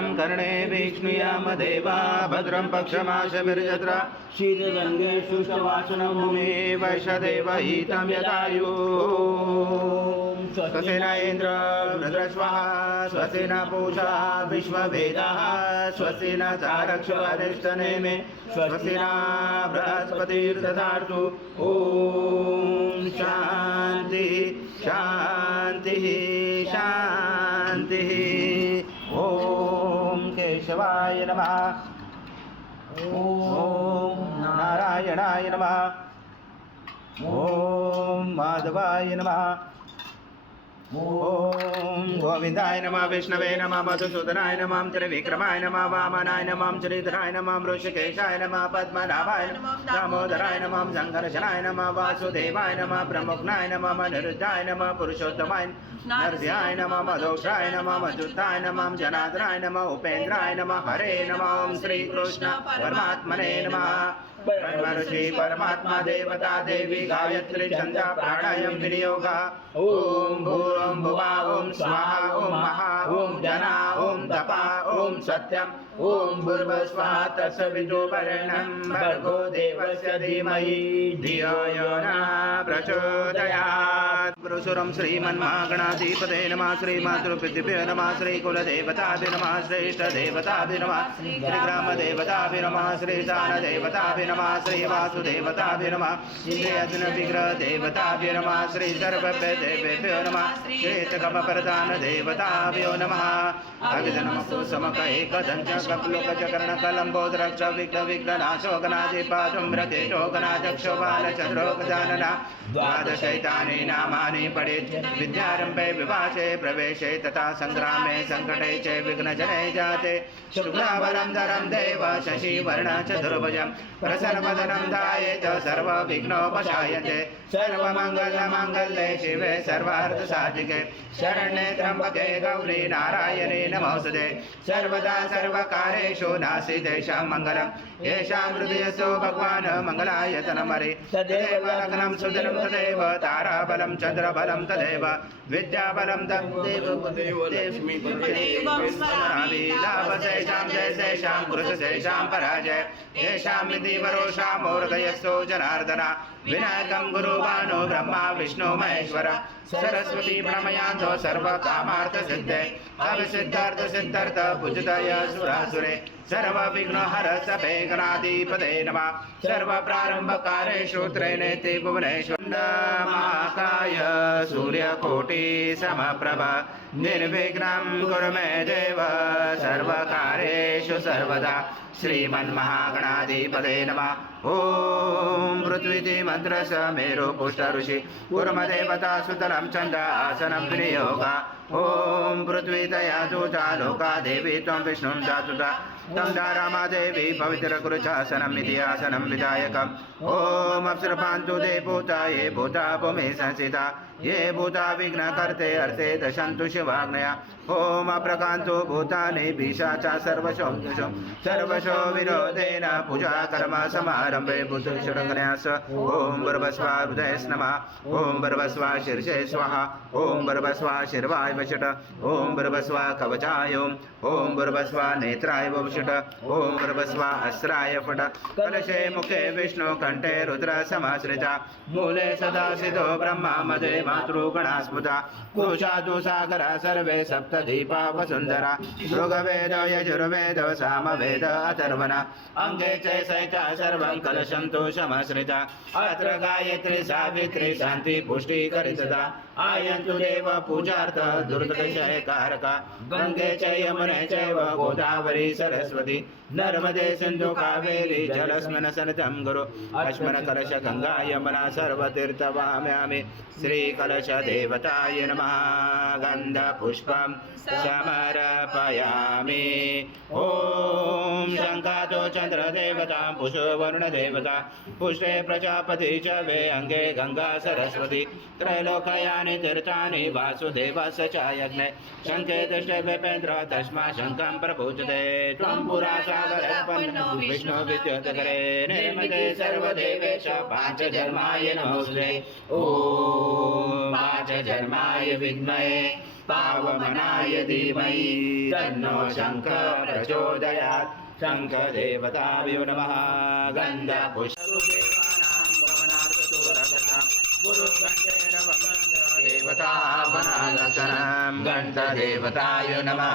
भद्रं कर्णे वीक्ष्णुयाम देवा भद्रं पक्षमाशभिर्जत्रा शीतगंगे शुष्टवासनं भूमे वैशदेवहितं यदायु स्वस्ति न इन्द्र वृत्रस्वः स्वस्ति न पूषा विश्ववेदाः स्वस्ति न चारक्षवादिष्टनेमे स्वस्ति न बृहस्पतिर्दधातु ॐ शान्ति शान्ति शान्तिः ॐ केशवाय नमः ॐ नारायणाय नमः ॐ माधवाय नमः ॐ गोविन्दाय नमः विष्णवे नमः मधुसूदनाय नमः त्रिविक्रमाय नमः वामनाय नमः श्रीधराय नमः ऋषिकेशाय नमः पद्मनाभाय नमः दामोदराय नमः संघर्षणाय नमः वासुदेवाय नमः प्रमुखनाय नमः अनिरुद्धाय नमः पुरुषोत्तमाय नरसिंहाय नमः मधोक्षाय नमः मधुताय नमः जनार्दनाय नमः उपेन्द्राय नमः हरे नमः ओम श्री कृष्ण परमात्मने नमः ऋषि परमात्मा देवता देवी गायत्री छंदा प्राणायाम विनियोगा ओम भूर्भुवः भुवा ओम स्वाहा ओम महा ओम जना ओम तपा ओम सत्यम ओम भूर्भुवस्वाहा तत्सवितुर्वरेण्यं भर्गो देवस्य धीमहि धियो यो न प्रचोदयात्। गुरुसुरं श्रीमन्महागणाधिपते नमः श्रीमातृपितृभ्यो नमः श्रीकुलदेवताभ्यो नमः श्रेष्ठदेवताभ्यो नमः श्रीग्रामदेवताभ्यो नमः श्रीशानदेवताभ्यो नमः श्रीवासुदेवताभ्यो नमः श्रीअर्जुनविग्रहदेवताभ्यो नमः श्रीसर्वदेवेभ्यो नमः श्रीतकमप्रधानदेवताभ्यो नमः अभिधनमस्तु समकैकदञ्च कपिलकचकर्णकलम्बोदरक्ष विघ्नविघ्ननाशो गणाधिपाधुम्रकेशो गणाध्यक्षो बालचन्द्रो गजानना द्वादशैतानि नामानि पठेत् विद्यारम्भे विभाषे प्रवेशे तथा संग्रामे संकटे च विघ्नजने जाते शुक्लावरं धरं देव शशिवर्णचतुर्भुजं प्रसन्नवदनं ध्यायेत् सर्वविघ्नोपशायते सर्वमङ्गलमाङ्गल्ये शिवे सर्वार्थसाधिके शरण्ये त्र्यम्बके गौरी नारायणे नमोऽस्तुते सर्वदा सर्वकारेषु नास्ति तेषां मङ्गलं येषां हृदयस्थो भगवान् मङ्गलायतनमरि तदेव लग्नं सुदिनं तदेव ताराबलं चन्द्रबलं तदेव विद्याबलं तदेव लाभशेषां जयशेषां कृशशेषां पराजय येषां विधि वरोषां मूर्धयस्थो जनार्दन विनायकं गुरुवानो ब्रह्मा विष्णु महेश्वर सरस्वती प्रणमयान्तो सर्वकामार्थसिद्धे अविसिद्धार्थ सिद्धार्थ पूजिताय सुरासुरे सर्वविघ्नहर सभे गणाधिपते नमः सर्वप्रारम्भकारेषु त्रिनेति भुवनेश्वर महाकाय सूर्यकोटि समप्रभ निर्विघ्नं कुरु मे देव सर्वकारेषु सर्वदा श्रीमन्महागणाधिपते नमः ॐ पृथ्वीति मन्त्रस मेरु पुष्ट ऋषि कुर्मदेवता सुतलं चण्ड आसनं विनियोग ॐ पृथ्वी तया दूता लोका देवी त्वं विष्णुं जातुता तं रमा देवी पवित्र कुरुचासनम् इति आसनं विधायकम् ॐ अप्सरपान्तु ते भूता ये भूता भूमि संस्थिता ये भूता विघ्नकर्ते अर्थे दशन्तु शिवाग्नया ॐ अप्रकान्तु भूतानि पिशाचा सर्वशो विरोधेन पूजा कर्म समारम्भे बुद्धशरणन्यास ॐ भर्भस्वा हृदये नमः ॐ भर्भस्वा शीर्षे स्वाहा ॐ भर्भस्वा शिर्वाय वषट ॐ भर्भस्वा कवचाय ॐ भर्भस्वा नेत्राय वषट ॐ भर्भस्वा अस्त्राय फट कलशे मुखे विष्णु कंठे रुद्र समाश्रिता मूले सदाशितो ब्रह्मा मदे मातृगणास्मृता कुशादु सागर सर्वे सप्तदीपा वसुन्धरा ऋग्वेद यजुर्वेद सामवेद अथर्वण अंगे चैसा सर्वं कलशन्तु समाश्रिता अत्र गायत्री सावित्री शान्ति पुष्टिकरितदा आयन्तु देव पूजार्थ दुर्दशयकारका गंगे च यमुने चैव गोदावरी सरस्वती नर्मदे सिन्धु कावेरी जलस्मिन् सनितं गुरु अस्मिन् कलश गंगा यमुना सर्वतीर्थवाम्यामि श्रीकलश देवताय नमः गन्धपुष्पं समर्पयामि ॐ शङ्कातो चन्द्रदेवता पुषो वरुणदेवता पुष्टे प्रजापति च वे अंगे गंगा सरस्वती त्रैलोकयानि तीर्थानि वासुदेवस्य च यज्ञे शङ्खे दृष्टे वेपेन्द्र तस्मा शङ्खं प्रपूजते त्वं पुरा सागरपन्नो विष्णु विद्युत्करे निर्मते सर्वदेवेश पाञ्चजन्माय नमोऽस्तुते ॐ पाञ्चजन्माय विद्महे पावमनाय धीमहि तन्नो शङ्खः प्रचोदयात् शङ्खदेवताभ्यो नमः गन्धपुष्पदेवानां गमनार्थतो रक्षतां गुरुगणेरवं देवतावनादर्शनं गन्धदेवताय नमः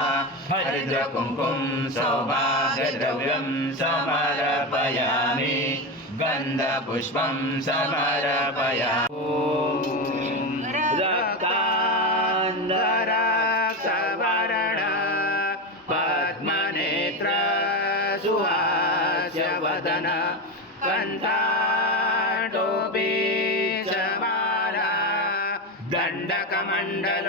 हरिद्रकुङ्कुम सौभाग्यद्रव्यं समर्पयामि गन्धपुष्पं समर्पयामि रक्तान्धरक्तवर्ण पद्मनेत्र सुहास्यवदन कण्ठाटोपी समाला दण्डकमण्डलोधर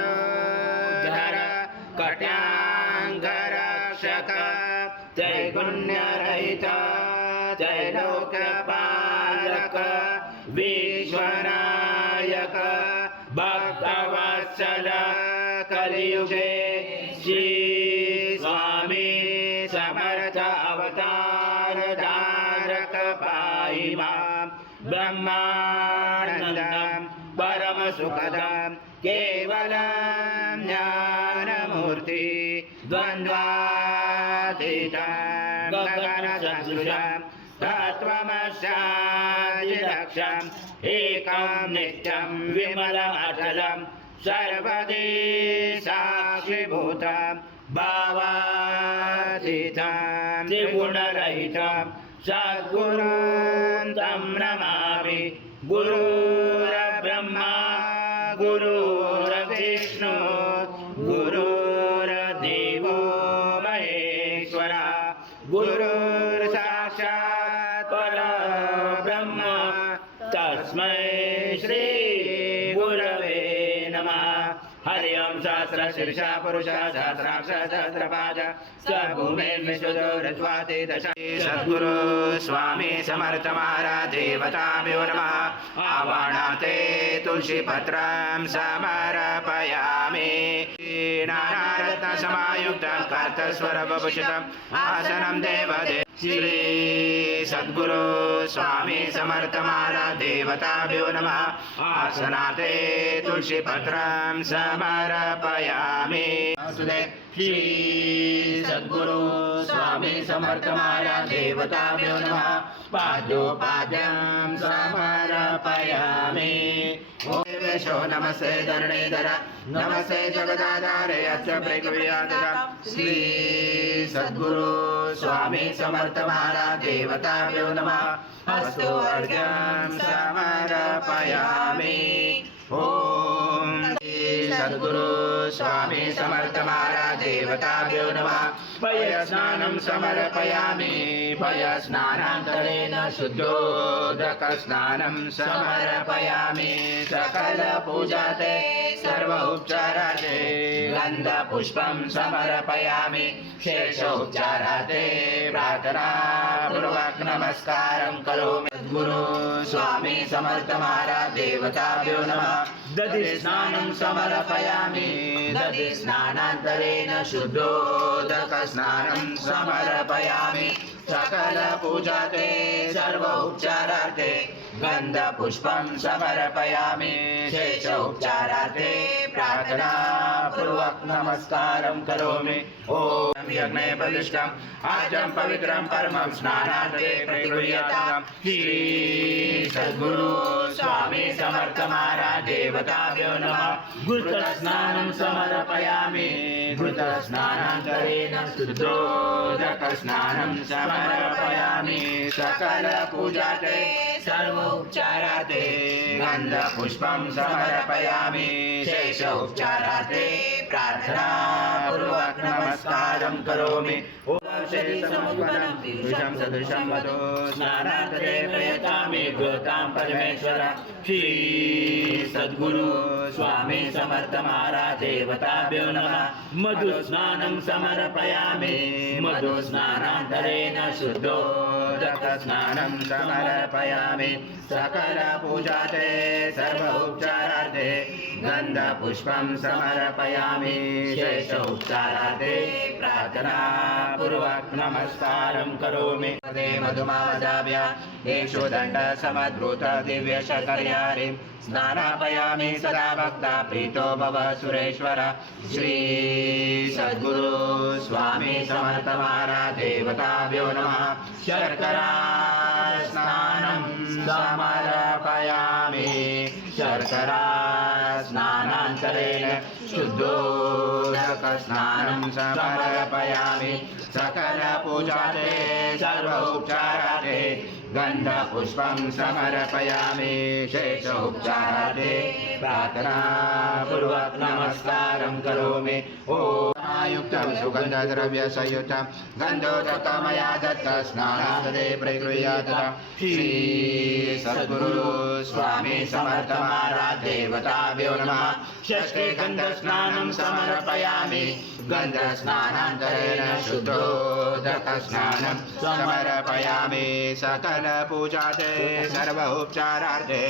कट्याङ्गरक्षक त्रैगुण्यरहित त्रैलोक्यपालक विश्वनायक भक्तवत्सल कलियुगे श्री स्वामी समर्थ अवतार धारक पाहि मां ब्रह्मानन्दं परम सुखदं केवलं ज्ञानमूर्ति द्वन्द्वातीतं गगनसदृशं तत्त्वमस्यादिलक्ष्यम् एकं नित्यं विमलमचलं सर्वदि साक्षिभूतं भावातीतं त्रिगुणरहितं सद्गुरुं तं नमामि गुरुर्ब्रह्मा गुरुर्विष्णु गुरुर्देवो महेश्वरः गुरुर्साक्षात् परब्रह्म तस्मै श्री गुरवे नमः हरि ओं सहस्रशीर्षा पुरुष सहस्राक्ष सहस्रपाद स भूमिर्विशुद्धो रज्ज्वाति दश सद्गुरु स्वामी समर्थ महाराज देवताभ्यो नमः आवाहनाते तुलसीपत्रं समर्पयामि नानारत्नसमायुक्तं कर्तस्वरभूषितम् आसनं देवदेव श्री सद्गुरु स्वामी समर्थ महाराज देवताभ्यो नमः आसनाते तुलसीपत्रं समर्पयामि श्री सद्गुरु स्वामी समर्थ महाराज देवताभ्यो नमः पाद्योपाद्यं समर्पयामि ओमेशो नमस्ते धरणीधर नमस्ते जगदाधारे अच्च प्रकुर्यात् श्री सद्गुरु स्वामी समर्थ महाराज देवताभ्यो नमः अस्तु अर्घ्यं समर्पयामि ओम सद्गुरु स्वामी समर्थ महाराज देवताभ्यो नमः पयस्नानं समर्पयामि पयस्नानान्तरेण शुद्धोदकस्नानं समर्पयामि सकलपूजाते सर्व उपचाराते गन्धपुष्पं समर्पयामि शेषोपचाराते प्रार्थनापूर्वक नमस्कारं करोमि गुरु स्वामी समर्थ महाराज देवताभ्यो नमः दधिस्नानं समर्पयामि दधिस्नानान्तरेण शुद्धोदकस्नानं समर्पयामि सकलपूजाते सर्व उपचारार्थे गन्धपुष्पं समर्पयामि शेषोपचारार्थे प्रार्थनापूर्वक नमस्कारं करोमि ॐ यज्ञे प्रतिष्ठम् आजं पवित्रं परमं स्नानार्थे प्रगृह्यतां श्री सद्गुरु स्वामी समर्थ महाराज देवताभ्यो नमः घृतस्नानं समर्पयामि घृतस्नानान्तरेण शुद्धोदकस्नानं समर्पयामि सकलपूजाते सर्वोपचाराते गन्धपुष्पं समर्पयामि शेषोपचाराते प्रार्थनापूर्वक नमस्कारं करोमि ॐ श्री समुद्रं पुरुषं सदृशं वदो स्नानान्तरे प्रयतामि गोतां परमेश्वर श्री सद्गुरु स्वामी समर्थ महाराज देवताभ्यो नमः मधुस्नानं समर्पयामि मधुस्नानान्तरेण शुद्धोदकस्नानं समर्पयामि सकलपूजाते सर्व उपचारार्थे गन्धपुष्पं समर्पयामि शेषोपचारार्थे प्रार्थनापूर्वक नमस्कारं करोमि मधुमावदाभ्य येषु दण्डसमद्भूत दिव्यशकर्यारिं स्नानापयामि सदा भक्ता प्रीतो भव सुरेश्वर श्री सद्गुरु स्वामी समर्थ महाराज देवताभ्यो नमः शर्करा स्नानं समर्पयामि शर्करा स्नानान्तरेण शुद्धोदक स्नानं समर्पयामि सकल पूजाते सर्वोपचाराते गन्धपुष्पं समर्पयामि शेषोपचाराते प्रार्थनापूर्वक नमस्कारं करोमि युक्तं सुगन्धद्रव्यसंयुतं गन्धोदकमया दत्त स्नानादे प्रगृह्यात् श्री सद्गुरु स्वामी समर्थ महाराज देवताभ्यो नमः षष्ठे गन्धस्नानं समर्पयामि गन्धस्नानान्तरेण शुद्धोदक स्नानं समर्पयामि सकल पूजाते सर्वोपचारार्थे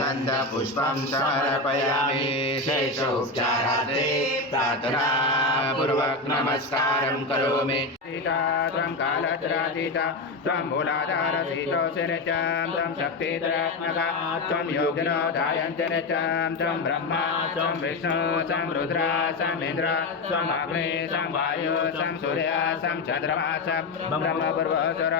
गन्धपुष्पं समर्पयामि शेषोपचारार्थे प्रार्थनापूर्वक नमस्कारं करोमि त्वं कालत्रातीता त्वं मूलाधारसीतो नित्यं त्वं शक्तिधरात्मका त्वं योगिनो ध्यायन्ति नित्यं त्वं ब्रह्मा त्वं विष्णु त्वं रुद्र त्वं इन्द्र त्वं अग्नि त्वं वायु त्वं सूर्य त्वं चन्द्रमा त्वं ब्रह्मपूर्वोत्तर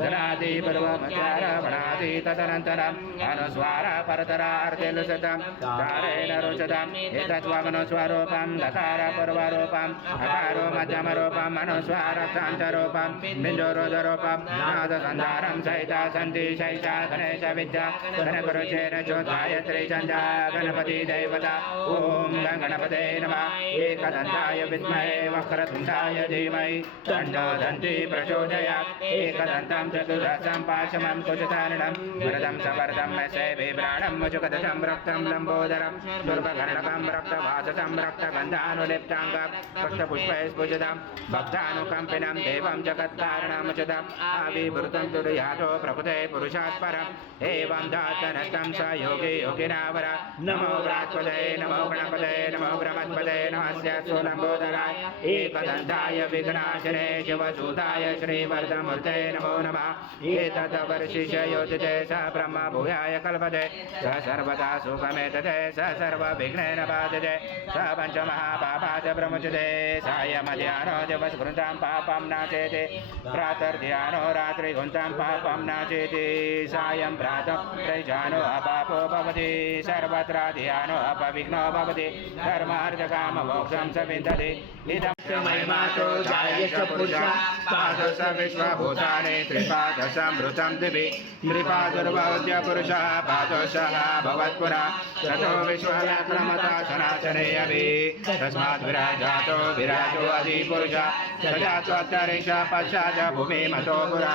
गणादि पूर्वमध्यारवणादि तदनन्तरम् अनुस्वार परतरार्थिलुषितं तारेण रुचितम् एतत्त्वमनुस्वरूपं लकार पूर्वरूपम् अकारो मध्यमरूपम् अनुस्वारक्षान्तरूपं बिन्दुरुदरूपं नादसन्धानं सहिता सन्ति शैषा गणेश विद्या गणगुरुचेन गायत्री चन्द्रा गणपति देवता ॐ गणपते नमः एकदन्ताय विद्महे वक्रतुण्डाय धीमहि तन्नो दन्ती प्रचोदयात् एकदन्तं चतुर्दशं पाशमं कुचतारणं वरदं सवर्धं सेविभ्राणं मुचुकदशं रक्तं लम्बोदरं दुर्भकर्णकं रक्तवाससं रक्तगन्धानुलिप्ताङ्गं रक्तपुष्पैः स्फुजितं भक्तानुकम्पिनं देवं जगत्कारणमुचितम् आविवृतं तुर्यातो प्रकृते पुरुषात् परम् एवं दातनस्तं स योगी योगिनावर नमो व्रात्पदे नमो गणपते नमो ब्रह्मत्पदे नमस्य सोलम्बोदराय एकदन्ताय विघ्नाशने शिवसूताय श्रीवर्धमूर्ते नमो नमः एतद्वर्षिषयोजिते स ब्रह्म भूयाय कल्पते स सर्वदा सुखमेतते स सर्वविघ्नेन बाधते स पञ्चमहापापात् प्रमुच्यते सायमध्याह्नो दिवसकृतां पापं नाचेति प्रातर्ध्यानो रात्रिघुन्तां पापं नाचेति सायं प्रातः प्रजानो अपापो भवति सर्वत्र ध्यानो अपविघ्नो भवति धर्मार्थकाममोक्षं स विन्दति इदं महिमातो जायश पुरुषः पादश विश्वभूतानि त्रिपादशमृतं दिवि त्रिपादुर्भवत्य पुरुषः पादशः भवत्पुरा ततो विश्वव्याक्रमता सनातने अभि तस्मात् विराजातो विराजो अधिपुरुषः सजात्वन्तरिक्ष पश्चात् भूमिमतो पुरा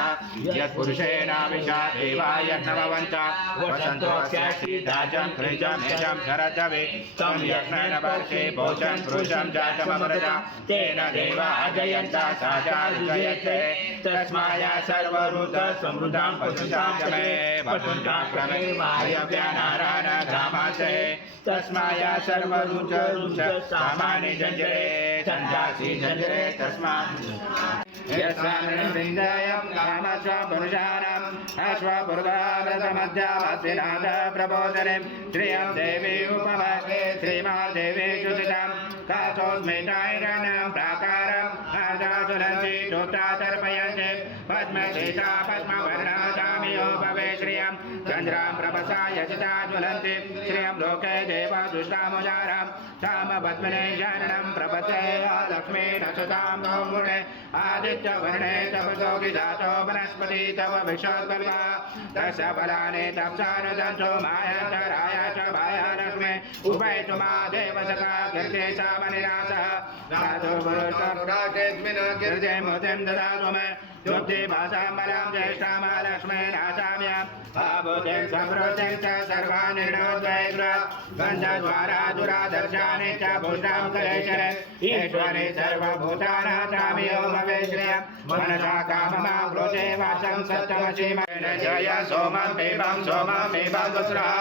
यत्पुरुषेणाविशा देवाय नमवन्तः वसन्तो शीताजं कृजं यजं शरदवे तं यज्ञेन वर्षे भोजं पुरुषं जातममृता तेन देवा अजयन्ता साजार्जयते तस्माय सर्वऋत समृद्धां पशुतां क्रमे पशुतां क्रमे वायव्यानारायण ग्रामासे तस्माय सर्वऋत सामानि जञ्जरे चन्द्रासि जञ्जरे तस्मात् यस्वामृतवृन्दायं कामस्व पुरुषाणाम् अश्वपूर्वाव्रतमध्यामस्विनाथ प्रबोधने श्रियं देवी उपवसे श्रीमादेवी शुचितां कासोस्मितायनं प्राकारम् आजासुरन्ति चोप्ता तर्पयन्ति पद्मशीता पद्मवर्णा चामियोपवे श्रियं चन्द्रां प्रभसा यशिता ज्वलन्ति श्रियं लोके देवा दुष्टामुजारां तामपद्मने शरणं प्रपते लक्ष्मी नसतां गौमुणे आदित्यवर्णे तपसो विधातो वनस्पति तव विश्वकल्पा दश फलानि तप्सानुदन्तो मायाचराय च भायालक्ष्मे उभयतु मा देवसखा कीर्ते सामनिनाशः साधु पुरुषोराकेऽस्मिन् कीर्ते मुतिं ददातु मे ज्योति भाषां बलां ज्येष्ठां लक्ष्मे नाशाम्य भाभूतिं समृद्धिं च सर्वानिर्णोद्वैग्रहात् गन्धद्वारा दुरादर्शानि च भूतां कलेशरे ईश्वरे सर्वभूतानां तामियो भवेश्रियं मनसा काममा क्रोधे वाचं सत्यमसीमेन जय सोमं पिबं वस्रः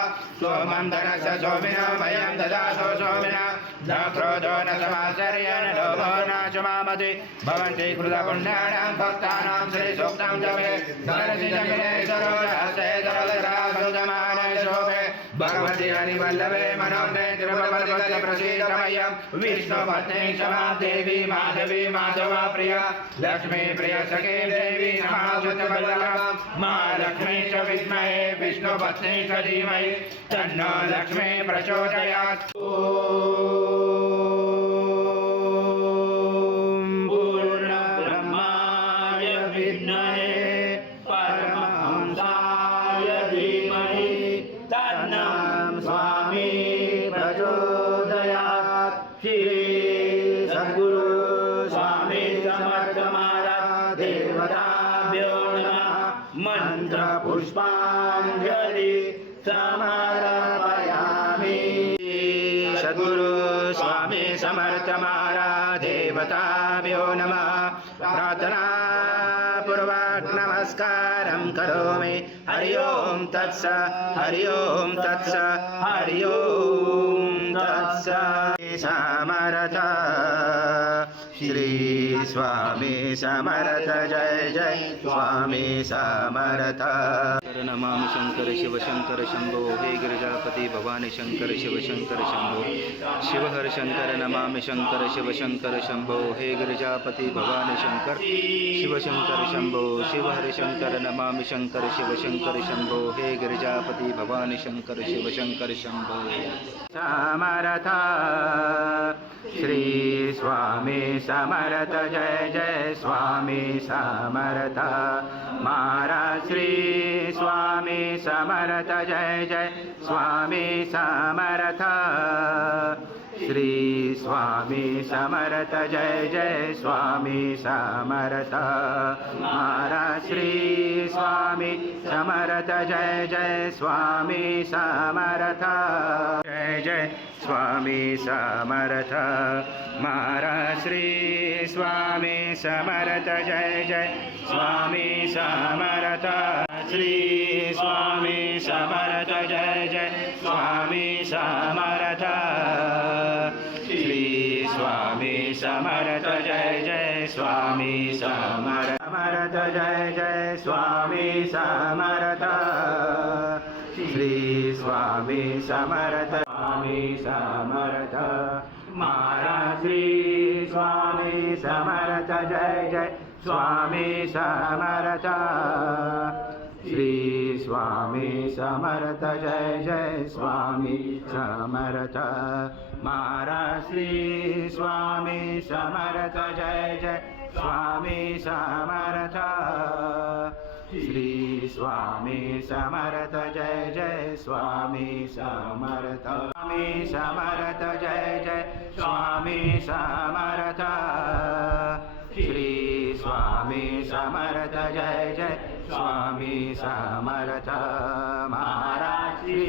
सोमं धनस्य सोमिनो मयं ददातु सोमिना न क्रोधो न समाचर्य न लोभो न क्षमामति भवन्ति कृतपुण्यानां भक्तानां श्रीसूक्तं जपे सरसिजमिने सरोजहस्ते सरलरासुजमाने शोभे भगवति हरिवल्लभे मनोन्ने त्रिभुवनपद्य प्रसीदमय्यं विष्णुपत्नी क्षमा देवी माधवी माधवा प्रिया लक्ष्मी प्रिय सखे देवी नमावल्लभा महालक्ष्मी च विद्महे विष्णुपत्नी च धीमहि तन्नो लक्ष्मी प्रचोदयात् पूर्णब्रह्माय विद्महे परमहंसाय धीमहि तन्नो स्वामी प्रचोदयात् श्री सद्गुरु स्वामी समर्थ महाराज देवताभ्यो नमः मंत्र पुष्पांजलि समर्पयामि सद्गुरु स्वामी समर्थ महाराज देवताभ्यो नमः प्रार्थना पूर्वक नमस्कारं करोमि हरि ओम तत्स हरि ओम तत्स हरि ओम तत्स समर्थ श्री स्वामी समर्थ जय जय स्वामी समर्थ नमामि शंकर शिव शंकर शंभो हे गिरिजापति भवानी शंकर शिव शंकर शंभो शिव हर शंकर नमामि शंकर शिव शंकर शंभो हे गिरिजापति भवानी शंकर शिव शंकर शंभो शिव हर शंकर नमामि शंकर शिव शंकर शंभो हे गिरिजापति भवानी शंकर शिव शंकर शंभो समर्थ श्री स्वामी समर्थ जय जय स्वामी समर्थ महाराज श्री स्वामी समर्थ जय जय स्वामी समर्थ श्री स्वामी समर्थ जय जय स्वामी समर्थ महाराज श्री स्वामी समर्थ जय जय स्वामी समर्थ जय जय स्वामी समर्थ महाराज श्री स्वामी समर्थ जय जय स्वामी समर्थ श्री स्वामी समर्थ जय जय स्वामी समर्थ श्री स्वामी समर्थ जय जय स्वामी समर्थ जय जय स्वामी समर्थ श्री स्वामी समर्थ स्वामी समर्थ महाराज श्री स्वामी समर्थ जय जय स्वामी समर्थ श्री स्वामी समर्थ जय जय स्वामी समर्थ महाराज श्री स्वामी समर्थ जय जय स्वामी समर्थ श्री स्वामी समर्थ जय जय स्वामी समर्थ स्वामी समर्थ जय जय स्वामी समर्थ श्री स्वामी समर्थ जय जय स्वामी समर्थ महाराज श्री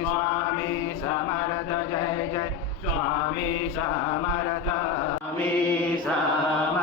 स्वामी समर्थ जय जय स्वामी समर्थ स्वामी समर्थ